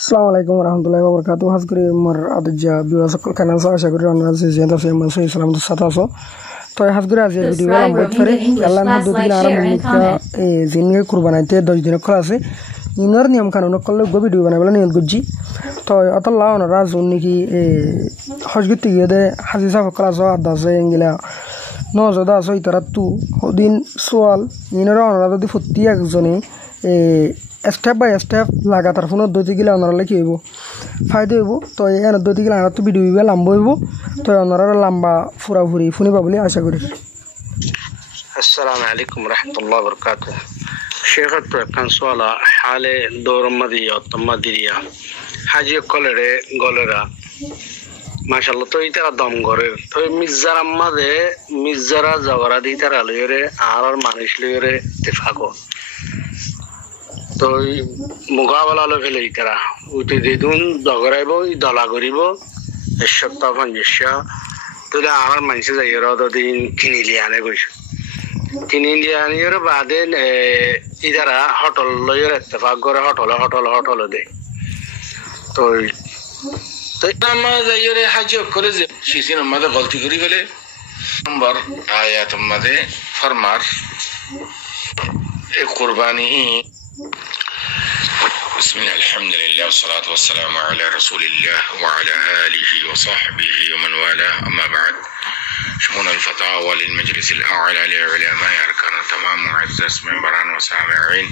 আসসালামু আলাইকুম রহমতুল্লাহি ওয়া বারাকাতুহু। হাজ করি মোর আদজ্জা বিওয়া সকল কানা আশা করি আপনারা যে জিয়াদা সে মাসে ইসলামের সাথে আছো। তো হাজ করে আজ ভিডিও গেলাম বহুত ফেরে আল্লাহ হাত দুই দিন আরাম মুকা এই জিনকে কুরবানাইতে 10 দিন খোলা আছে ইনার নিয়ম কানুন করলে গো ভিডিও বানাইবলা নিয়ত গুজি। তো আতাল্লাহ ওনারা জুন কি হজ গতি গিয়ে দে হাজি সাহ ক্লাস আদাসে ইংলা নজদা আছে ইতারা তু দিন সোয়াল ইনারা ওনারা যদি ফুটি একজনে স্টেপ বাই স্টেপ লাগাতার ফোনত দৈতি গেলে ওনারা কি হইব ফায়দা হইব। তো এর দৈতি গেলে আর তো ভিডিও হইবে লম্বা হইব। তো ওনারা লম্বা ফুরাফুরি শুনিবা বলে আশা করি। السلام عليكم ورحمة الله وبركاته. شيخت كان سؤال حال دور مدية تمدية حاجة كولره غولرا ما شاء الله. تو يترى دم غورر تو مزرا مده مزرا زورا دي ترى ليره آرار مانيش ليره اتفاقو তো মোকাবেলা লো ফেলে ইতারা উঠে দিদুন দগরাইব দলা করিব এক সপ্তাহ 50 তোলে আমার মানুষে যাই ওরা দিন কিনিলি আনে গৈছে কিনিলি আনির বাদে ইতারা হোটেল লইয়ের ইত্তেফাক করে হোটেল দে তো আমার যাইরে হাজি করে যে শিশির আমাদের গলতি করি গেলে নম্বর আয়াত আমাদের ফরমার এ কুরবানি بسم الله الحمد لله والصلاة والسلام على رسول الله وعلى آله وصحبه ومن والاه أما بعد. شمون الفتاوى للمجلس الأعلى لعلماء أركان تمام معزز منبران وسامعين.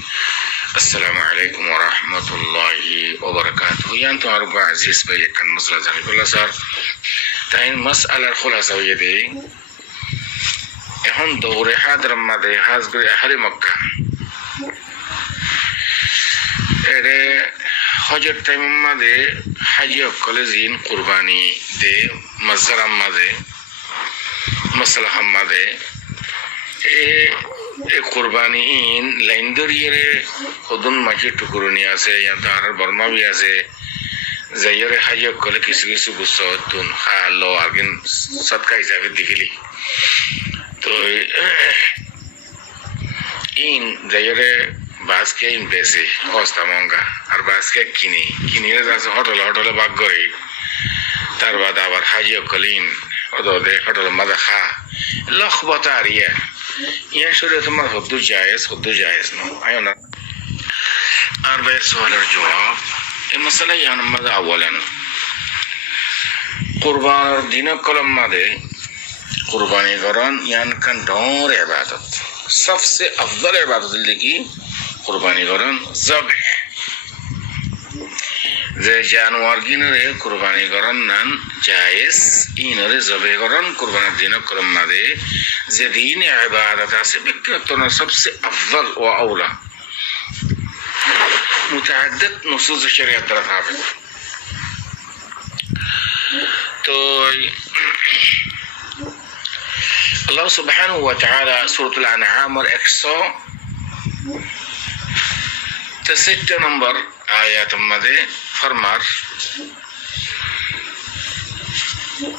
السلام عليكم ورحمة الله وبركاته. يانتو أربع عزيز بيكن مسألة زني كل صار تاين مسألة الخلاصة ويدي هون دور حاضر ماذا حاضر أهل مكة এরে হজের টাইম মাঝে হাজি কলেজিন কুরবানি দে মজরাম মাঝে মসলা মাঝে এ কুরবানি ইন লাইন দরিয়ে হদুন মাঝে টুকুরনি আছে ইয়াতে আর বর্মা বি আছে যাইরে হাজি কলে কিছু কিছু গুছো তুন খালো আগিন সদকা হিসাবে দিগলি তো ইন যাইরে বাসকে বেশি অবস্থা মঙ্গা আর বাসকে কিনে যাচ্ছে হোটেলে বাগ করে তার বাদ আবার হাজিও কলিন ওদে হোটেল মাদা খা লখবতা আর ইয়া শরীরে তোমার হদ্দু জায়েজ নো আয় না আর ভাই সওয়ালের জবাব এই মশলা ইয়ান মাদা আওয়ালান কুরবানির দিন কলম মাদে কুরবানি করান ইয়ান কান ডোর ইবাদত सबसे अफजल इबादत लिखी कुर्बानी करन ज़ब्ह जे जानवर गिनरे कुर्बानी करन नन जायज इनरे ज़ब्ह करन कुर्बानी दिन करम मादे जे दीन इबादत से बिकतन सबसे अफजल व औला मुतअद्दिद नुसूस शरीयत तरफ है। तो Allah subhanahu wa ta'ala suratul an'am 163 number ayat madhe farmar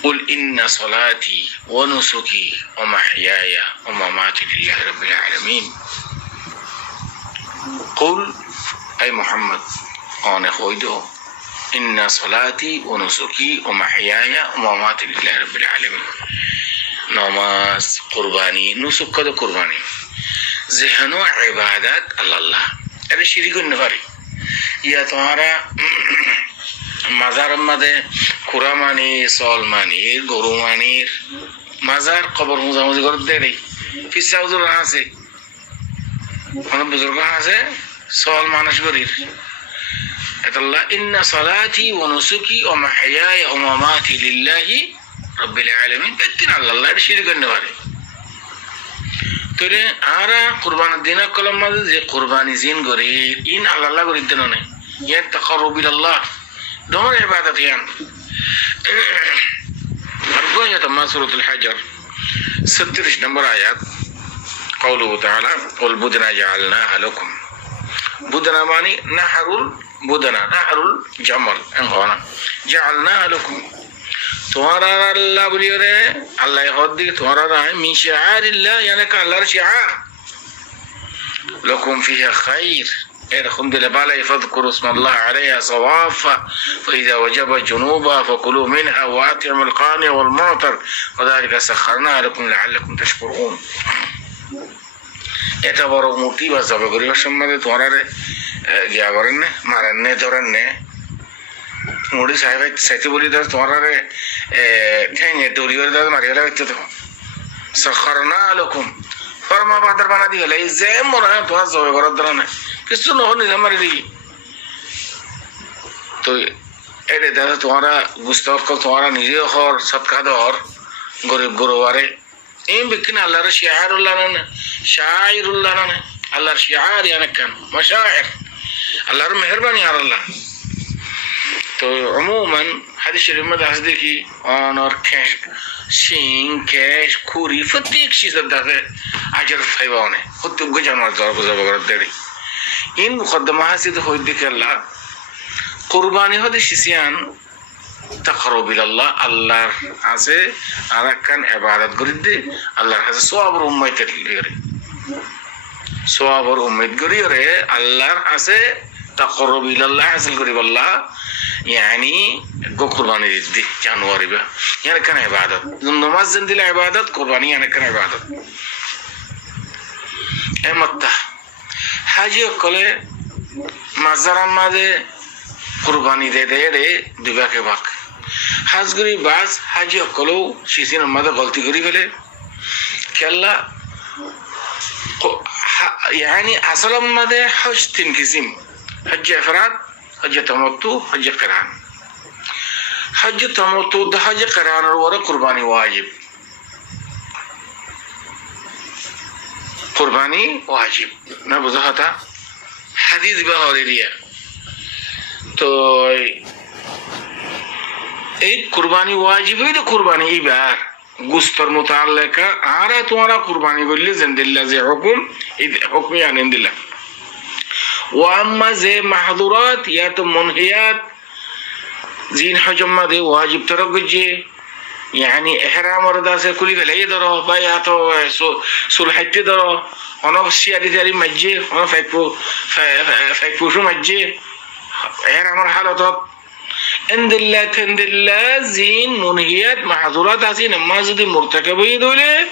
qul inna salati wa nusuki wa mahyaya wa mamati lillahi rabbil alamin. qul ay muhammad ana khoido inna salati wa nusuki wa mahyaya wa mamati lillahi rabbil alamin. नमाज कुर्बानी नुसुक का कुर्बानी जहनो इबादत अल्लाह अरे शिरिक नफरी या तुम्हारा मजार मदे खुरा मानी सॉल मानी गोरु मानी मजार कबर मुजामुजी कर दे रही फिर से उधर कहाँ से हम बुजुर्ग कहाँ से सॉल मानस करीर अल्लाह इन्ना सलाती व नुसुकी व महयाय व ममाती लिल्लाहि रब्बिल आलमीन बेतिन अल्लाह शिरिक करने वाले तो रे आरा कुर्बान दिन कलम मादे जे कुर्बानी जिन गरे इन अल्लाह गरे दिन ने ये तकर्रुब इला अल्लाह दोनों इबादत यान अर्गो या तमा सूरतुल हजर 37 नंबर आयत قوله تعالى قل بدنا جعلناها لكم بدنا मानी नहरुल बुदना नहरुल जमल एंगोना जعلناها لكم तुम्हारा अल्लाह बोलिए रे अल्लाह खुद तुम्हारा है मिन शिआरिल्लाह यानी का अल्लाह शिआर लकुम फीहा खैर ارخم دل بالا فاذكروا اسم الله عليها صوافا فإذا وجب جنوبا فكلوا منها وأطعموا القانع والمعتر وذلك سخرنا لكم لعلكم تشكرون. এটা বড় মূর্তি বা জবে করিবার সম্বন্ধে তোমার গিয়া করেন না মারেন নে ধরেন নে মুড়ি সাহেব সাইতে বলি ধর তোমার ঠেঙে দড়ি করে ধর মারি গেলে তো সখরনা লকুম ফরমা বাদার বানা দিয়ে গেলে এই যে মনে হয় তোমার জবে করার ধরে না কিছু নহ নিজে মারি দিই তো এটা দাদা তোমারা বুঝতে পারো তোমারা নিজে হর সৎকা ধর গরিব গরুয়ারে এই বিকিন আল্লাহর শিআরুল্লাহ না শাইরুল্লাহ না আল্লাহর শিআর يعني كان مشاعر আল্লাহর মেহেরবানি আর আল্লাহ তো عموما حديث شريف ماذا حديثي انور كاش شين كاش كوري فتيك شي صدقه اجر فيبونه خدت بجانور دار بزبر داري ان مقدمه حسيت هودك الله قرباني هذا شيسيان تقرب الى الله الله আছে আরাকান ইবাদত করিতে আল্লাহর কাছে সওয়াবের উম্মত করি সওয়াবের উম্মত করি রে আল্লাহর কাছে تقرب الى الله হাসিল করি আল্লাহ يعني قرباني دي جانوري به يعني كان عبادت نماز زندي العبادت قرباني يعني كان عبادت امتا حاجه كله مزار ماده قرباني دے دے دے دبا کے باق حاجگری باز حاجه كلو شيسين ماده غلطي کری فلے کہ اللہ يعني اصلا ماده حج تین قسم حج افراد حج تمتع حج قران حج تمتع ده حج قران اور قربانی واجب قربانی واجب نہ بظاہتا حدیث بہاری لیا تو ایک قربانی واجب ہے تو قربانی ایبار گستر متعلقہ آرہ تمہارا قربانی بلی زند اللہ زی حکم یعنی اند اللہ واما زي محظورات يا منهيات زين حجم ما دي واجب ترجي يعني احرام وردا سے کلی گلے درو بیعت صلحت درو انا سیادی داری مجه انا فیکو شو مجه احرام حالات عند الله زين منهيات محظورات زين ما زدي مرتكبه دوله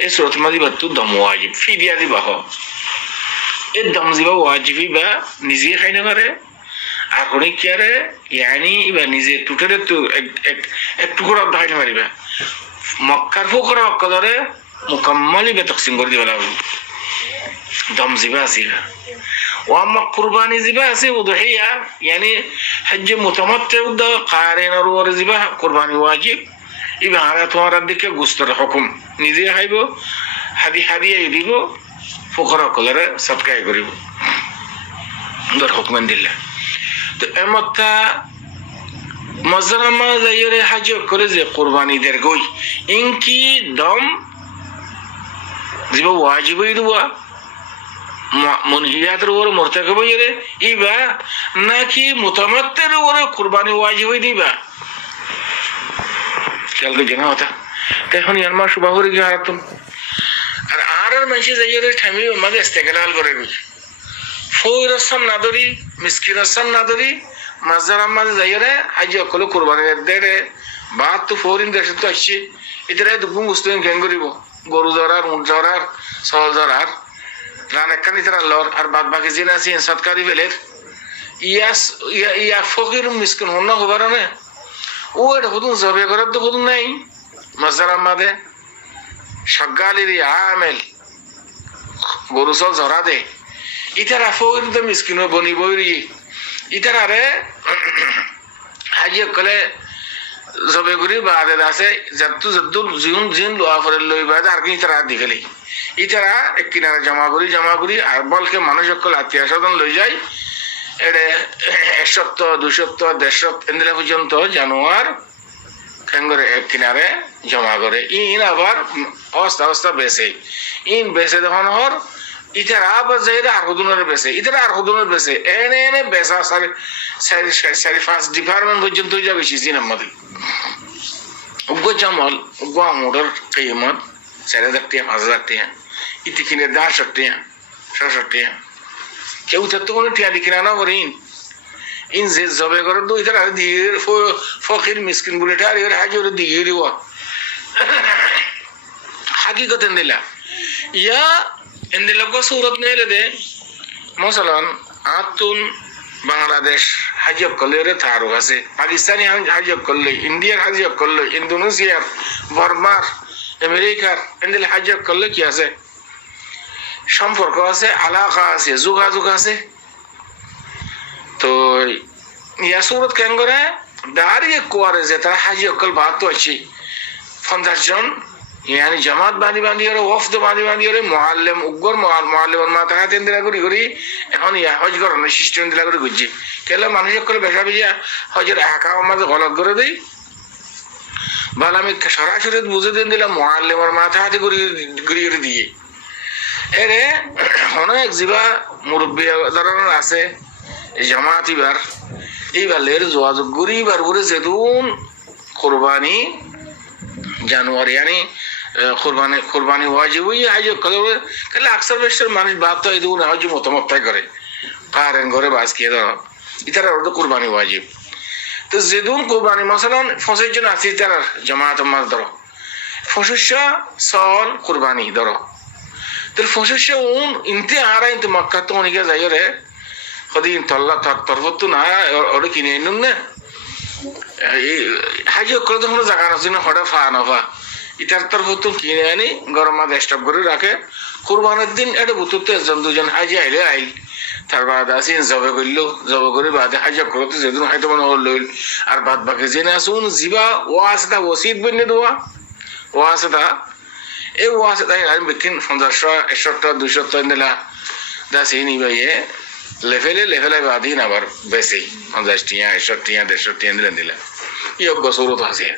اس صورت ما دي بتو دم واجب فدیہ دی بہو الدم زي واجبي با نزي خينا غره اخوني كيره يعني با نزي توترتو এক টুকরা দাইনা মারিবা মক্কার ফুকরা কদরে মুকম্মলি বে তকসিম করে দিবা দম জিবা আসিবা واما قرباني زبا اسي وضحيه يعني حج متمتع ده قارن اور زبا قرباني واجب يبقى على توردك غستر حكم نزي خايبو هديه يديبو فقراء كلره صدقه করিব در حکم দিল্লা তো এমতা মজরামা যায়রে হজ করে যে কুরবানি দের গই ইনকি দম জিবা ওয়াজিব হইদুয়া মুনহিয়াতের ওর মুরতাকিব হইরে ইবা নাকি মুতামাত্তির ওর কুরবানি ওয়াজিব হইদিবা কালকে জানা হতা তখন ইয়ারমা সুবাহরি কি হারাতুম আর আরার মানসি যাইরে ঠামি মাঝে ইস্তেগলাল করে গই ফয়রসম নাদরি মিসকিনসম নাদরি মাজারাম মাঝে যাইরে হজ কল কুরবানি দেরে বাত তো ফরিন দেশে তো আসছে ইতরে দুগুম গুস্তেন কেন করিব গরু জরার মুট জরার সল জরার রানে কানি তরা লর আর বাদ বাকি জিনা আছে সদকা দিবেলের ইয়া ফকির মিসকিন হন না খবরনে ও এটা হুদুন জবে করার তো হুদুন নাই মাজারাম মাঝে সগালিরি আমেল গরু সল জরা দে ইতারা ফকির তো মিসকিন বনি বইরি ইতারা রে হাজিয়ে কলে জবে করি বাদে আছে জদ্দুল জিন লোয়া ফরে লই বাদে আর কি ইতারা দিগলি ইতারা এক কিনারে জমা করি আর বলকে মানুষ সকল আত্মীয় স্বজন লই যায় এড়ে 1 সপ্তাহ 2 সপ্তাহ 1.5 সপ্তাহ এন্দিলা পর্যন্ত জানুয়ার কেঙ্গরে এক কিনারে জমা করে ইন আবার অবস্থা বেসে ইন বেসে যখন হর ইতারা আবার যাইরা আর হুদুনের বেসে ইতারা আর হুদুনের বেসে এনে বেসা সারি ফার্স্ট ডিপার্টমেন্ট পর্যন্ত যাবে সিজন আমাদের উগ্র জামাল উগ্র আমুরের কিমত 4000 টাকা 5000 টাকা ইতি কিনে 10 টাকা 60 টাকা কেউ তো কোনো টিয়া দিকে না করিন ইন যে জবে করে দুই তার দিয়ে ফকির মিসকিন বলে আর এর হাজি ওরে দিয়ে দিব হাকিকত দিলা ইয়া এন্দিলা গো সুরত নেলে দে মসলান আতুন বাংলাদেশ হাজিব করলে থারু আছে পাকিস্তানি হাজিব করলে ইন্ডিয়ার হাজিব করলে ইন্দোনেশিয়ার বর্মার আমেরিকার এন্দিলা হাজিব করলে কি আছে সম্পর্ক আছে আলাকা আছে যোগাযোগ আছে তো ইয়া সুরত কেন করে দাঁড়িয়ে কোয়ারে যে তারা হাজি অকল বাদ তো আছে 50 জন ইয়ানি জামাত বাঁধি ওরে ওফদ বাঁধি ওরে মুআল্লিম উগ্র মুআল্লিমের মাথা হাতে ইন্দিরা করি এখন ইয়া হজ করানোর সিস্টেম দিলা করে গুজি কেলা মানুষ করে বেশা বেশা হজের আহকাম মাঝে গলত করে দেই বলে আমি সরাসরি বুঝে দিলাম মুআল্লিমের মাথা হাতে ঘুরিয়ে দিয়ে এরে অনেক জীবা মুরব্বী ধরনের আছে জামাত এইবার যোগাযোগ করি এবার করে যেদিন কোরবানি জানুয়ারি यानी কোরবানি ওয়াজিব হই হাজ কলে আকসার বেশর মানুষ বাদ তো এদিন হাজ মতামত করে কারেন ঘরে বাস কিয়ে দাও ইতারা ওর কোরবানি ওয়াজিব তো যেদিন কোরবানি মাসালান 50 জন আছে ইতারা জামাত মাস ধরো 50 সাল কোরবানি ধরো তো 50 ইনতে আরা ইনতে মক্কা তো নিকে যাই রে কদিন তল্লা তরফত না ওরে কিনে নিন না হাজি করে তো কোনো জায়গা আছে না হঠাৎ ফা নফা ইটার তরফত কিনে আনি গরম মাঝে স্টপ করে রাখে কুরবানের দিন এটা বুতুতে একজন দুজন হাজি আইলে আইল তার বাদ আসিন জবে করলো জবে করে বাদে হাজি করতে যেদিন হয়তো মনে হল লইল আর বাদ বাকি জেনে আসুন জিবা ওয়াসটা ওসিদ বন্যে দেওয়া ওয়াসটা এই ওয়াসটা আমি বিকিন 50 100 200 দিলা দাসি নিবাইয়ে লেভেলে বাদিন আবার বেশি 50 টিয়া 100 টিয়া 150 টিয়া দিলা ইয়োগ্য সুরত আছে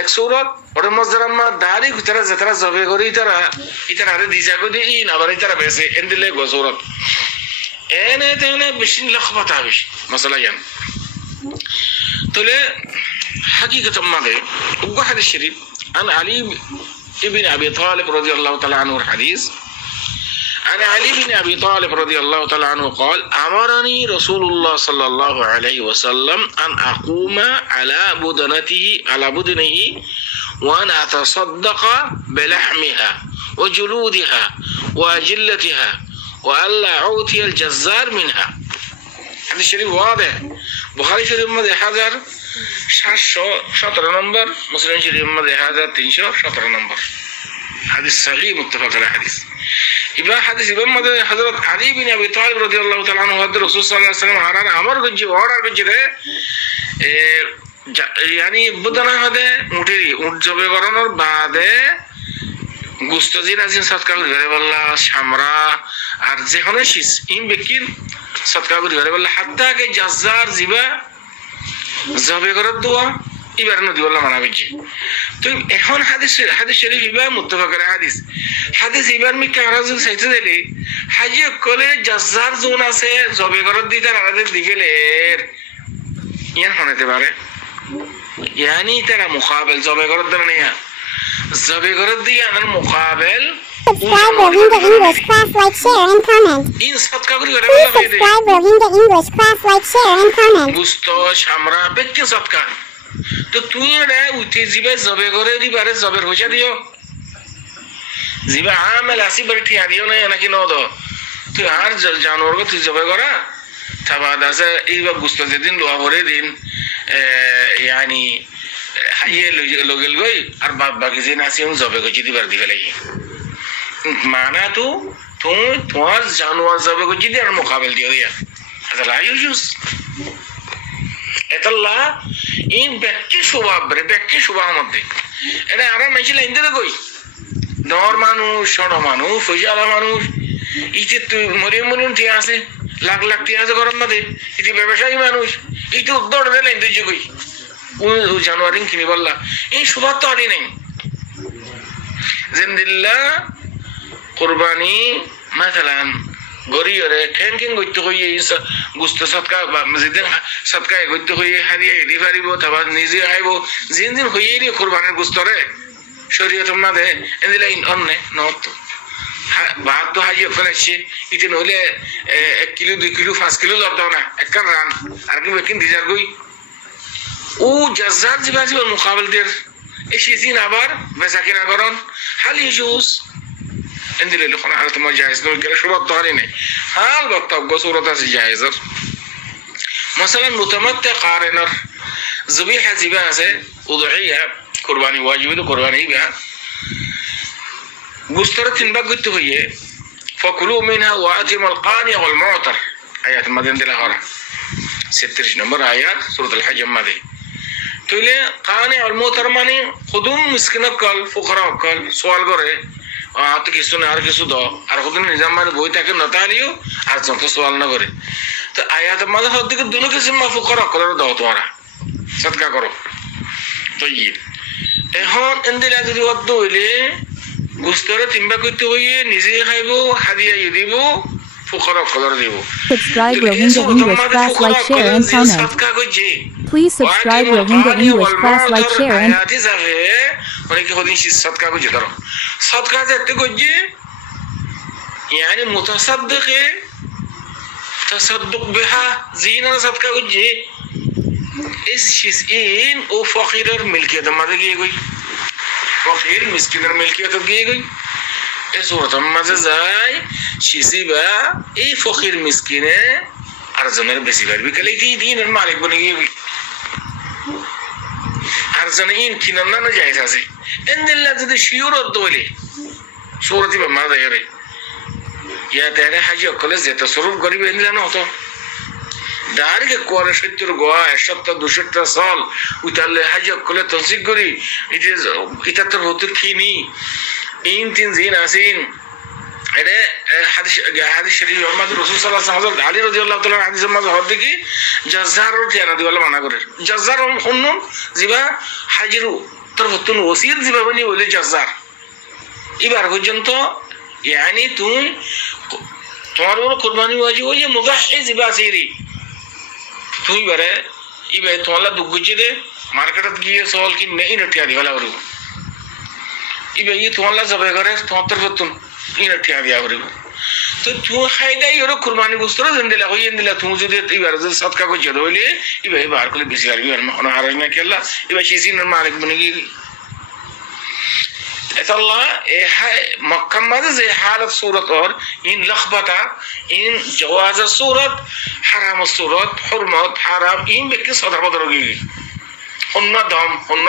এক সুরত ওর মজরাম্মা দাড়ি ভিতরে যেতারা জবে করি ইতারা আরে দিজা করি ইন আবার ইতারা বেশি এন্দিলে গসুরত এনে তেনে বেশি লখবতা বেশি মশলা জান তলে حقيقة মাগে উগ্র হাদিস শরীফ عن علي ابن ابي طالب رضي الله تعالى عنه الحديث عن علي بن ابي طالب رضي الله تعالى عنه قال امرني رسول الله صلى الله عليه وسلم ان اقوم على بدنه وان اتصدق بلحمها وجلودها واجلتها والا اعطي الجزار منها. هذا الشريف واضح. بخاري شريف ماذا 1717 نمبر، مسلم شريف ماذا 1317 نمبر. حديث صحيح متفق على حديث. ইবা হাদিস ইবা মধ্যে হযরত আলী বিন আবি তালিব রাদিয়াল্লাহু তাআলা আনহু হযরত রাসূল সাল্লাল্লাহু আলাইহি ওয়াসাল্লাম হারার আমর গজি অর্ডার গজি রে यानी বুদনা হদে মুটিরি উট জবে করানোর বাদে গোশত জিনাজিন সদকা করে বললা শামরা আর যেখানে শিস ইন বেকিন সদকা করে বললা হাত্তা কে জাজ্জার জিবা জবে করার দোয়া এবার নদী বললা মানাবিজি। তো এখন হাদিস শরীফ ইবা মুত্তাফাক আলাইহি হাদিস ইবার মি কারাজুল সাইতে দিলে হাজি কলে জাজ্জার জোন আছে জবে করার দিতে আমাদের দিকেলের ইয়ান হতে পারে यानी तेरा मुकाबल जबे कर दरने या जबे कर दिया ना मुकाबल subscribe Rohingya English class, like, share and comment. इन सब का करी करे Subscribe Rohingya English class, like, share and comment. गुस्तो Shamra बेक्के सब का तो तू रे उठे जिबे जबे करे दी बारे जबर हो जा दियो जिबे आमल आसी बैठी आ दियो ना कि नो दो तो यार जानवर को तू जबे करा तब आदासे इबा गुस्तो दिन लो आवरे दिन यानी ये लोगल गई और बात बाकी से ना से उन जबे को जिदी बार दिखलाई माना तो तुम्हार जानवर जबे को जिदी और मुकाबल दिया दिया हज़र आयुष एतल्ला इन बेक्के शुभा मत दे एने आरा मैचिला इंदर कोई नॉर मानुष शोनो मानुष फुजाला मानुष इचे तू मरियम टिया से लाख टिया से गरम मत दे इचे व्यवसायी मानुष इचे उद्दौड़ दे लें तुझे कोई उन जानवरों की निबल्ला इन शुभ तो आड़ी नहीं जिंदिल्ला कुर्बानी मसलन गरी और कैंकिंग गुत्त हुई इस गुस्त सत्का मस्जिद सत्का गुत्त हुई हरिये दीवारी वो तब निजी है वो जिंदिन हुई ये कुर्बानी गुस्त रे शरीयत में दे इंदिला इन अन्ने नौत ভাত তো হাজিয়ে ফেলেছে ইতে নইলে 1 কিলো 2 কিলো 5 কিলো লড়তাও না একখান রান আর কি বেকিন দিজার গই ও জাজার জিবাজিবার মুকাবলদের এসেছিন আবার বেচা কিনা করেন হালি জুস এন্দিলে লখন আর তোমার জায়েজ নয় গেলে সবত হারি নেই হাল বক্তব্য সুরত আছে জায়েজর মাসালান মুতামাত্তা কারিনার জবিহা জিবা আছে উদহিয়া কুরবানি ওয়াজিব তো কুরবানি বা গুস্তর তিন ভাগ করতে হইয়ে ফাকুলু মিনহা ওয়াতিমুল কানি ওয়াল মু'তার আয়াত মাদেন দিলা হরা 36 নম্বর আয়াত সূরাতুল হজ মাদে তইলে কানি ওয়াল মু'তার মানে খুদুম মিসকিন কল ফুকরা কল সওয়াল করে তো কিছু না আর কিছু দাও আর খুদুম নিজাম মানে বই তাকে নতালিও আর যত সওয়াল না করে তো আয়াত মাদে হদিকে দুনো কিছু মা ফুকরা কল দাও তোমরা সদকা করো তৈব এখন এন্দিলা যদি ওয়াদ হইলে গুস্তরে তিনবা করতে হইয়ে নিজে খাইব হাদিয়া দিব ফুকরা কলর দিব Subscribe Rohingya English Class, like, share and comment. Please subscribe Rohingya English Class, like, share and অনেকে হদিন সদকা করছে ধরো সদকা যেতে করছে يعني متصدق تصدق بها زينة صدقة করছে اس شيء او فقير ملكيت ماذا গই فقير مسكين ملكيت গই এই সূরাত মাঝে যায় শিসিবা এই ফকির মিসকিনে আরজনের বেশি পারবি কলে কি দিনের মালিক বনে গিয়ে আরজনে ইন কিনার না জায়েজ আছে এন্দিল্লা যদি শিওরত দলে সূরাতি বা মাঝে রে ইয়া তারে হাজি কলে যে তসরুফ করিবে এন্দিলা না হতো দাঁড়িয়ে কোয়ারে 70 গোয়া 170-200 সাল উইতালে হাজি কলে তনসিক করি এটা তো হতো কিনি این تین زین اسین এটা হাদিস শরীফ মুহাম্মদ রাসূল সাল্লাল্লাহু আলাইহি ওয়াসাল্লাম আলী রাদিয়াল্লাহু তাআলা হাদিসের মধ্যে হচ্ছে কি জাযারুল টিয়ানা দিওয়ালা মানা করে জাযার হুন্নুম জিবা হাজিরু তরফতুন ওসিয়ত জিবা বনি বলে জাযার এবার পর্যন্ত يعني তুমি তোমার উপর কুরবানি ওয়াজিব হয়ে মুজাহি জিবা সিরি তুমি বারে ইবে তোমালা দুগুজি দে মার্কেটত গিয়ে সওয়াল কি নেই নটিয়া দিওয়ালা ওরু ইবে ই তোমালা যাবে করে তোমার তরফতুন ইনা টিয়া দিয়া করে তো তুমি খাইদাই ওর কুরবানি গোস্তর জন্দিলা হই ইন্দিলা তুমি যদি এবার যদি সদকা কইছো হইলে ইবে বার করে বেশি আর বিয়ার মনে হারাজ না কেলা ইবে সিজিনের মালিক বনে গি الله مكة ماذا زي حالة سورة اور إن لخبطة إن جواز السورة حرام السورة حرمات حرام إن بكي صدر بدرجي هن دم هن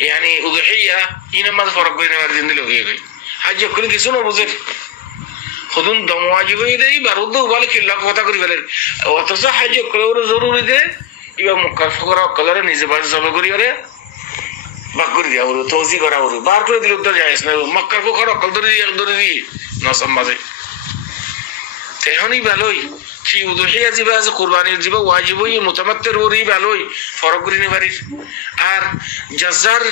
يعني أضحية إن ما فرق بين مردين دلوقتي حاجة كل كيسون وبزف خدون دم واجب يده يبارد وبالك الله قطع كري بلر وتصح حاجة كل ضروري ده يبقى مكافأة كلر نزبار زبا كري بلر বাকুর দিয়া ওর তৌজি করা ওর বার করে দিল তো যায়স না মক্কার পর কল ধরে দি নসম মাঝে তেহনি ভালোই কি উদহিয়া জিবা আছে কুরবানির জিবা ওয়াজিবই মুতামাত্তির ওরই ভালোই ফরক করিনি পারিস আর জাযার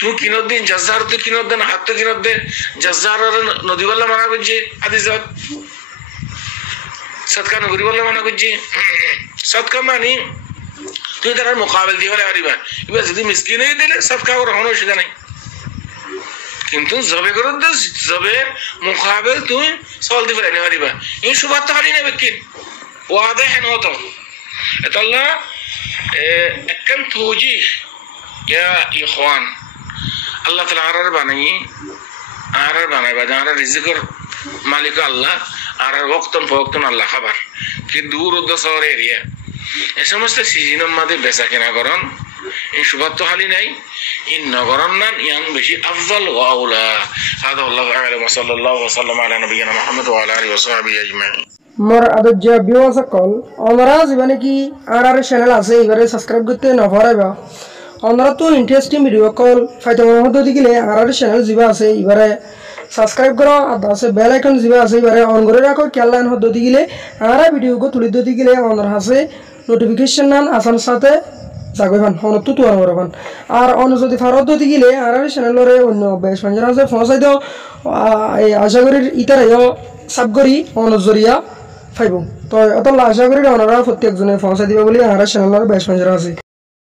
তুই কিনত দিন জাযার তো কিনত দেন হাত তো কিনত দে জাযার নদীওয়ালা মানা করছে হাদিসত সদকা নগরীওয়ালা মানা করছে সদকা মানে তুই তার মোকাবেল দিবে পারিবা এবার যদি মিসকিন হয়ে দিলে সদকা করা হনো সেটা নাই কিন্তু জবে করে জবে মোকাবেল তুই সল দিবে পারিবা এই সুবাদ তো হারি নেবে কি ওয়াদাহ হতো এটা আল্লাহ একখান توجيه يا اخوان আল্লাহ তাআলা আরার বানাই বাজার রিজিকের মালিক আল্লাহ আর ওয়াক্তন আল্লাহ খাবার কি দূর দূর এরিয়া এই সমস্ত সিজনের মধ্যে বেচা কেনা করেন এই সুবাদ হালি নাই ইন নগরন না ইয়ান বেশি আফজাল ওয়া আউলা হাদা আল্লাহু আ'লাম ওয়া সাল্লাল্লাহু ওয়া সাল্লাম আলা নবিয়িনা মুহাম্মদ ওয়া আলা আলিহি ওয়া সাহবিহি আজমাইন মোর আদজ্জা বিওয়াস কল ওনারা জীবনে কি আর চ্যানেল আছে এবারে সাবস্ক্রাইব করতে না পারবা ওনারা তো ইন্টারেস্টিং ভিডিও কল ফাইতে মহম্মদ দিলে আর চ্যানেল জিবা আছে এবারে সাবস্ক্রাইব করো আর আছে বেল আইকন জিবা আছে এবারে অন করে রাখো কেলান হদ দিলে আর ভিডিও গো তুলি দিলে ওনার আছে নোটিফিকেশন নান আসার সাথে জাগইবান হনতো তো আরবান আর অন যদি ফারদ দিলে আর চ্যানেলরে অন্য বেশ পঞ্জরা আছে ফসাই দাও এই আশা করি ইতারাইও সাবগরি অন জরিয়া ফাইব তো অত আশা করি ওনারা প্রত্যেকজনে ফসাই দিবা বলি আর চ্যানেলরে বেশ পঞ্জরা আছে